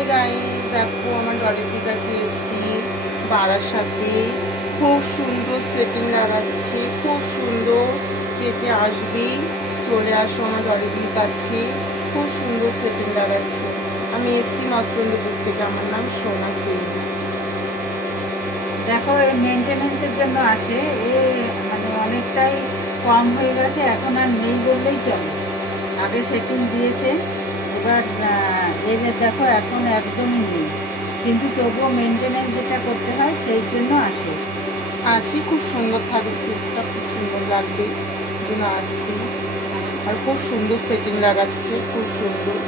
Hi guys, দেখো আমার ডলিদির কাছে এসছি বারাসাতে। খুব সুন্দর সেটিং লাগাচ্ছে, খুব সুন্দর। কে কে আসবি, চলে আসো আমার ডলিদির কাছে। খুব সুন্দর সেটিং লাগাচ্ছে। আমি এসছি মাসবন্ধপুর থেকে, আমার নাম সোমা সিং। দেখো, এই মেনটেনেন্সের জন্য আসে। এ মানে অনেকটাই কম হয়ে গেছে, এখন আর নেই বললেই চলে। আগে সেটিং দিয়েছে, এবার এর দেখো এখন একদমই নেই, কিন্তু তবুও মেনটেনেন্স যেটা করতে হয় সেই জন্য আসে। আসি, খুব সুন্দর থাকবে, ফেসটা খুব সুন্দর লাগবে, এই জন্য আসছি। আর খুব সুন্দর সেটিং লাগাচ্ছে, খুব সুন্দর।